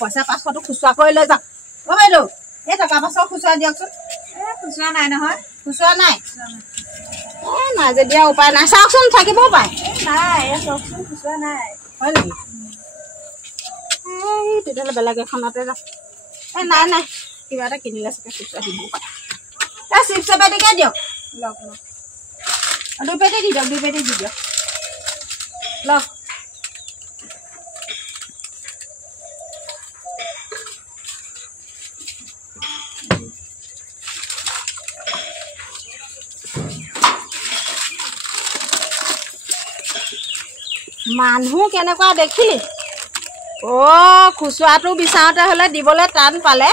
পইচা 500টো খুচুৰা কৰি লৈ যাওক অ বাইদেউ এই টকা 500 খুচুৰা দিয়কচোন খুচুৰা নাই নহয় খুচুৰা নাই নাই যেতিয়া উপায় নাই চাওকচোন থাকিবও পায় নাই চাওকচোন খুচুৰা নাই হয় নেকি তেতিয়াহ'লে বেলেগ এখনতে যাম নাই নাই কিবা এটা কিনিলে চাগে খুচুৰা দিব পাৰে চিপছ এপেটিকে দিয়ক লওক লওক 2 পেটি দি দিয়ক 2 পেটি দি দিয়ক লওক মানুহ কেনেকুৱা দেখিলি খুচুৰাটো বিচাৰোঁতে হ'লে দিবলৈ টান পালে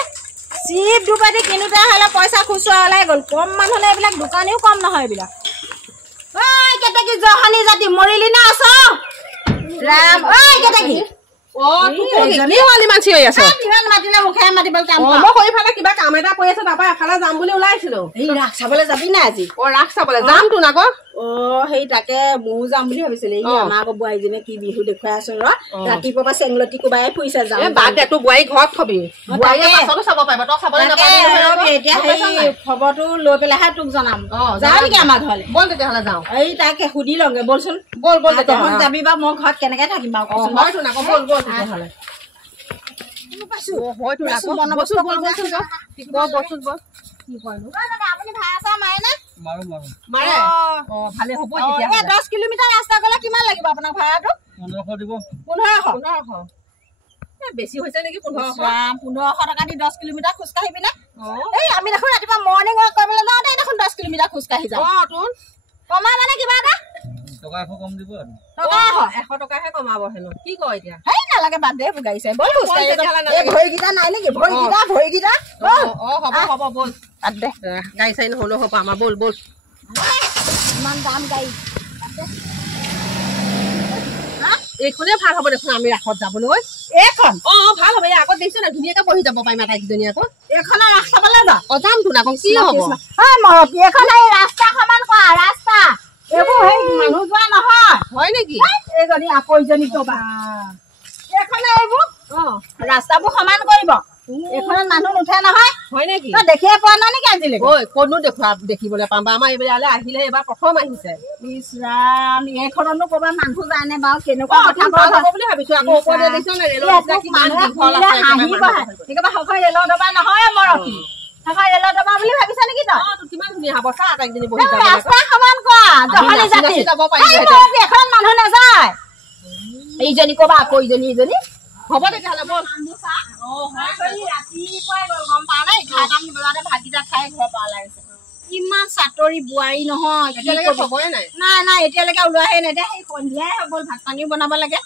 চিপ 2 পেটি কিনোতে হ'লে পইচা খুচুৰা ওলাই গ'ল কম মানুহ হ'লে এইবিলাক দোকানীও কম নহয় এইবিলাক কেতেকী জহনী জাতি মৰিলি না আছ ৰাম কেতেকী কিবা কাম এটা কৰি আছে তাৰপৰা এফালে যাম বুলি ওলাইছিলো ৰাস চাবলৈ যাবি নাই আজি ৰাস চাবলৈ যাম তোন আকৌ সেই তাকে ময়ো যাম বুলি ভাবিছিলো এই আমাৰ আকৌ বোৱাৰীজনীয়ে কি বিহু দেখুৱাই আছো ৰাতিপুৱাৰ পৰা চেংলতি কোবাই ফুৰিছে যাম তোৰ বোৱাৰী ঘৰত থবি চাব পাৰিব তই চাবলৈ এতিয়া সেই খবৰটো লৈ পেলাইহে তোক জনাম যাওঁ নেকি আমাৰ ঘৰলৈ বল তেতিয়াহ'লে যাওঁ এই তাকে সুধি লওঁগে বলচোন বল বল তহঁত যাবি বা মই ঘৰত কেনেকে থাকিম বাৰু কচোন হয়তো আকৌ বল বল তেতিয়াহ'লে আপুনি ভাড়া চাড়া মাৰে নে মাৰে ভালে হ'ব 10 কিলোমিটাৰ ৰাস্তা গ'লে কিমান লাগিব আপোনাক ভাড়াটো 1500 দিব 1500 বেছি হৈছে নেকি 1500 টকা দি 10 কিলোমিটাৰ খোজ কাঢ়িবি নে এই আমি দেখোন ৰাতিপুৱা মৰ্ণিং ৱাক কৰিবলৈ যাওঁতে দেখোন 10 কিলোমিটাৰ খোজ কাঢ়ি যাওঁ তোৰ কমা মানে কিবা এটা টকা 100 কম দিব আৰু টকা 100 টকাহে কমাব হেনো কি কয় এতিয়া হেই নালাগে বাদ দে বুগাইছে বল খোজ কাঢ়ি এই ভৰিকিটা নাই নেকি ভৰিকিটা হ'ব বল বাদ দে গাড়ী চাই নহ'লেও হ'ব আমাৰ বল বল ইমান দাম গাড়ী এইখনে ভাল হ'ব দেখোন আমি ৰাসত যাবলৈ এইখন ভাল হ'ব এই আগত দেখিছ না ধুনীয়াকে বহি যাব পাৰিম আটাইকেইজনী আকৌ এইখন ৰাস চাবলৈ যা যাম তোন আকৌ কি হ'ব মৰতি এইখন এই ৰাস্তা সমান কৰা ৰাস্তা এইবোৰ সেই মানুহ যোৱা নহয় হয় নেকি এইজনী আকৌ ইজনী কবা এইখনে এইবোৰ ৰাস্তাবোৰ সমান কৰিব এইখনত মানুহ নুঠে নহয় হয় নেকি তই দেখিয়ে পোৱা নাই নেকি আজিলৈকে ক'তনো দেখিবলৈ পাম বা আমাৰ এইবিলাকলৈ আহিলে এইবাৰ প্ৰথম আহিছে ইছ ৰাম এইখনতনো ক'ৰবাত মানুহ যায় নে বাৰু কেনেকুৱা কথা বুলি ভাবিছো আকৌ ওপৰতে দেখিছ নে ৰেলৰ কিমান দীঘল আছে একেবাৰে ৰেলৰ ডবা নহয় মৰতি ৰেলৰ ডবা বুলি ভাবিছা নেকি তই কিমান ধুনীয়া হ'ব চা আটাইকেইজনী বহি যাব ৰাস্তা সমান কৰা জহনী জাতি যাব পাৰিম এখনত মানুহ নাযায় এইজনী ক'বা আকৌ ইজনী হ'ব তেতিয়াহ'লে বল ৰাতিপুৱাই গ'ল গম পা নাই 11টামান বজাতে ভাতকেইটা খাই ঘৰ পাৰ লাগিছে ইমান চাটৰি বোৱাৰী নহয় নাই এতিয়ালৈকে ওলোৱাহে নাই এতিয়া সেই সন্ধিয়াই হ'ল ভাত পানীও বনাব লাগে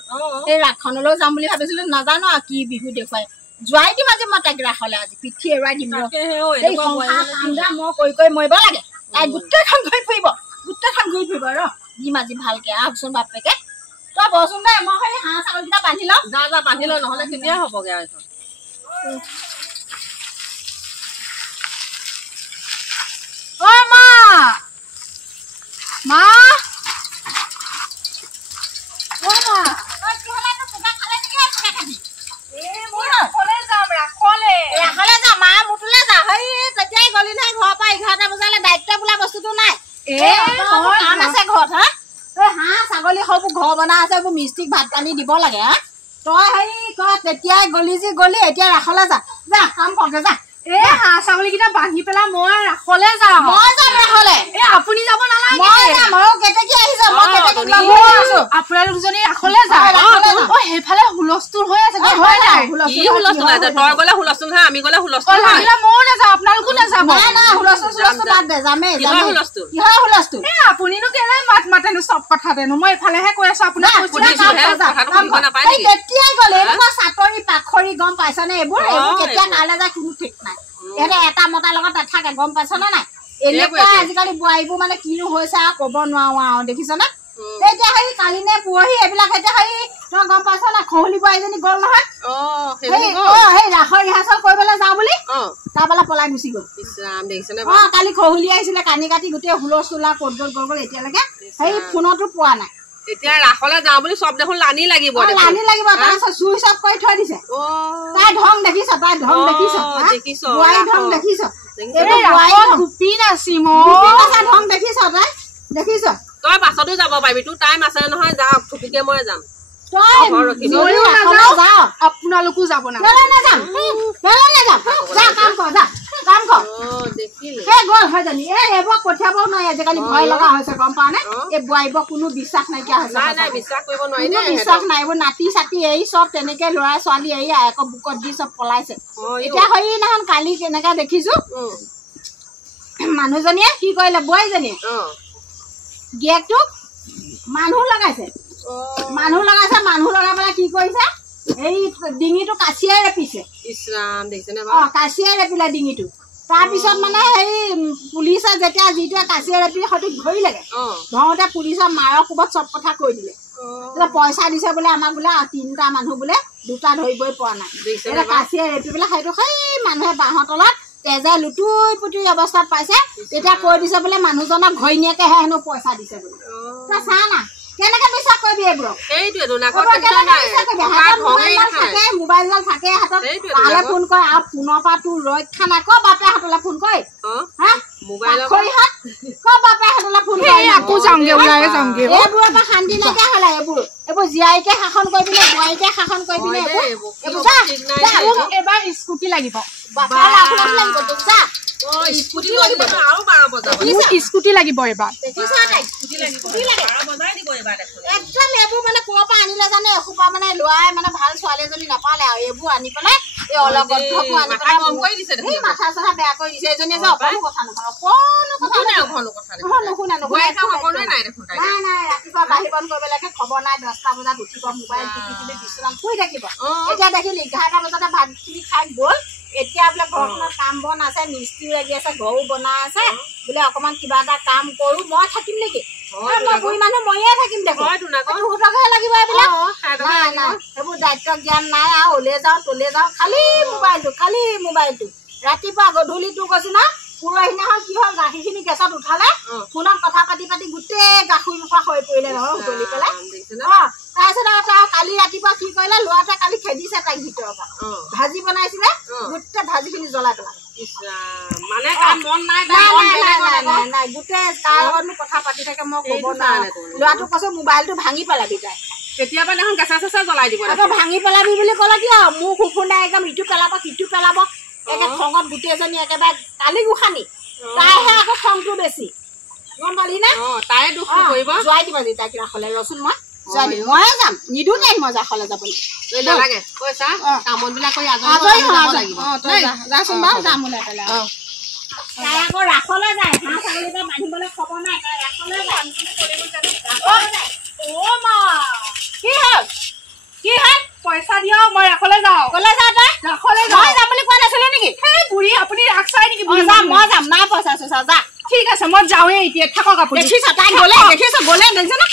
এই ৰাসখনলৈও যাম বুলি ভাবিছিলো নাজানো আৰু কি বিহু দেখুৱাই যোৱাই দিম আজি মই তাইক ৰাসলৈ আজি পিঠি এৰুৱাই দিম মই কৰি মৰিব লাগে তাই গোটেইখন ঘূৰি ফুৰিব ৰ দিম আজি ভালকে আহকচোন বাপেকে তই বচোন দে মই সেই হাঁহ ছাগলীকেইটা বান্ধি লওঁ যা বান্ধি ল নহ'লে কেতিয়া হ'বগে আৰু ঘৰ বনাই আছে এইবোৰ মিস্ত্ৰীক ভাত পানী দিব লাগে তই হেৰি তেতিয়াই গলি এতিয়া ৰাসলৈ যা কাম কৰগে যা হাঁহ ছাগলীকেইটা বান্ধি পেলাই মই ৰাসলৈ যাম ৰাসলৈ আপুনি যাব নালাগে আপোনালোক দুজনী ৰাসলৈ যাম সেইফালে হুলস্থুল হৈ আছে তই গ'লে হুলস্থুল হয় আমি গ'লে হুলস্থুল ময়ো নাযাওঁ আপোনালোকো নাযাব আপুনিনো কেলে মাত মাতেনো চব কথাতেনো মই এইফালেহে কৈ আছো আপোনাক তেতিয়াই গ'লে চাটৰি পাখৰি গম পাইছনে এইবোৰ কেতিয়া কাইলৈ যায় কোনো ঠিক নাই এটা মতাৰ লগত নাথাকে গম পাইছ নে নাই এনেকুৱা আজিকালি বোৱাৰীবোৰ মানে কিনো হৈছে আৰু ক'ব নোৱাৰো আৰু দেখিছ নে এতিয়া সেই কালি নে পুৰহি এইবিলাক এতিয়া সেই তই গম পাইছ না খহলি বোৱাৰীজনী গ'ল নহয় সেই ৰাসৰ ৰিহাৰ্চেল কৰিবলৈ যাওঁ বুলি তাৰপৰা পলাই গুচি গ'ল কালি খহলি আহিছিলে কানি কাটি গোটেই হুলস্থুল ক'ত গ'ল এতিয়ালৈকে সেই ফোনতো পোৱা নাই এতিয়া ৰাসলৈ যাওঁ বুলি চব দেখোন লানি লাগিব তাৰপিছত চুইচ অফ কৰি থৈ দিছে তাই তাই ধং দেখিছ বোৱাই ধং দেখিছ গোপী নাচিম ধং দেখিছ তাই দেখিছ তই পাছতো যাব পাৰিবি তোৰ টাইম আছে নহয় যা থুকিকে মই যাম আপোনালোকো যাব না কাম কৰ সেই গ'ল হয় জানি এইবোৰ পঠিয়াব নোৱাৰি আজিকালি ভয় লগা হৈছে গম পাৱ নে এই বোৱাৰীবোৰ কোনো বিশ্বাস নাইকিয়া হৈছে বিশ্বাস কৰিব নোৱাৰি বিশ্বাস নাই এইবোৰ নাতি চাতি এৰি চব তেনেকে ল'ৰা ছোৱালী এৰি আকৌ বুকত দি চব পলাইছে এতিয়া সেইদিনাখন কালি কেনেকে দেখিছো মানুহজনীয়ে কি কৰিলে বোৱাৰীজনীয়ে গিয়েকটোক মানুহ লগাইছে মানুহ লগাই পেলাই কি কৰিছে এই ডিঙিটো কাচিয়াই ৰেপিছে কাচিয়াই ৰেপিলে ডিঙিটো তাৰপিছত মানে সেই পুলিচে যেতিয়া যিটোৱে কাচিয়াই ৰেপি সঠিক ধৰিলেগে ধৰোঁতে পুলিচৰ মাৰৰ কোবত চব কথা কৈ দিলে পইচা দিছে বোলে আমাক বোলে 3টা মানুহ বোলে 2টা ধৰিবই পৰা নাই এতিয়া কাচিয়াই ৰেপি পেলাই সেইটো সেই মানুহে বাঁহৰ তলত তেজে লুটুই পুটুই অৱস্থাত পাইছে তেতিয়া কৈ দিছে বোলে মানুহজনক ঘৈণীয়েকেহে হেনো পইচা দিছে বোলে তই চা না কেনেকে বিশ্বাস কৰিবি এইবোৰক মোবাইলডাল থাকে হাতত তালে ফোন কৰে আৰু ফোনৰ পৰা তোৰ ৰক্ষা নাই ক বাপে হাতলে ফোন কৰি এইবোৰৰ পৰা শান্তি নাইকিয়া হলে এইবোৰ জীয়াইকে শাসন কৰি পিনে বোৱাৰীকে শাসন কৰি পিনে এবাৰ স্কুটি লাগিব স্কুটি লাগিব এবাৰ একদম এইবোৰ মানে ক'ৰ পৰা আনিলে জানে এসোপা মানে ল'ৰাই মানে ভাল ছোৱালী এজনী নাপালে আৰু এইবোৰ আনি পেলাই এই অলগদ্ধবোৰ আনি পেলাই মাথা চাথা বেয়া কৰি দিছে এজনীয়ে যে অকণো কথা নাই ৰাতিপুৱা বাঢ়ি বন্ধ কৰিবলৈকে খবৰ নাই 10টা বজাত উঠিব মোবাইল টিপি টিপি বিচনাত শুই থাকিব এতিয়া দেখিলি 11টা বজাতে ভাতখিনি খাই গ'ল এতিয়া বোলে ঘৰখনত কাম বন আছে মিস্ত্ৰী লাগি আছে ঘৰো বনাই আছে বোলে অকণমান কিবা এটা কাম কৰো মই থাকিম নেকি মই বুঢ়ী মানুহ ময়ে থাকিম দেখোন লাগিব এইবিলাক সেইবোৰ দায়িত্ব জ্ঞান নাই আৰু ওলে যাওঁ তলে যাওঁ খালি মোবাইলটো ৰাতিপুৱা গধূলিটো কৈছো না পুৰহিদিনাখন কি হ'ল গাখীৰখিনি গেছত উঠালে ফোনত কথা পাতি পাতি গোটেই গাখীৰ মুখা হৈ পৰিলে নহয় উতলি পেলাই তাৰপিছত আৰু কালি ৰাতিপুৱা কি কৰিলে ল'ৰাটোৱে কালি খেদিছে তাইক ভিতৰৰ পৰা ভাজি বনাইছিলে গোটেই ভাজিখিনি জ্বলাই পেলালে গোটেই কাৰ লগতনো কথা পাতি থাকে মই ক'ব নোৱাৰো ল'ৰাটোক কৈছো মোবাইলটো ভাঙি পেলাবি তাই কেতিয়াবা দেখোন কেঁচা চেঁচা জ্বলাই দিব আকৌ ভাঙি পেলাবি বুলি ক'লে কিয় মোক শুকুন্দাই একদম ইটো পেলাব সিটো পেলাব একে খঙত গোটেইজনী একেবাৰে কালি গোসানি তাইহে আকৌ খংটো বেছি গম পালি নে তাই দুখ কৰিব যোৱাই দিবা যি তাইক ৰাখলে ৰচোন মই যোৱাই দিম ময়ে যাম নিদো নাই মই জাখলে যাবলৈ নালাগে কৈছা কামত বিলাক কৰি আজৰি লাগিব যাচোন বাৰু যাম ওলাই পেলাই তাই আকৌ ৰাখলৈ যায় হাঁহ ছাগলীকে বান্ধিবলৈ খবৰ নাই তাই ৰাখলৈ যায় কি হ'ল পইচা দিয়ক মই ৰাখলৈ যাওঁ কলে যা তই ৰাখলৈ যাওঁ যাম বুলি কোৱা নাছিলো নেকি সেই বুঢ়ী আপুনি ৰাখ চাই নেকি মই যাম নাই পইচা চইচা যা ঠিক আছে মই যাওঁৱে এতিয়া থাকক আপুনি দেখিছ তাই গ'লে দেখিছ না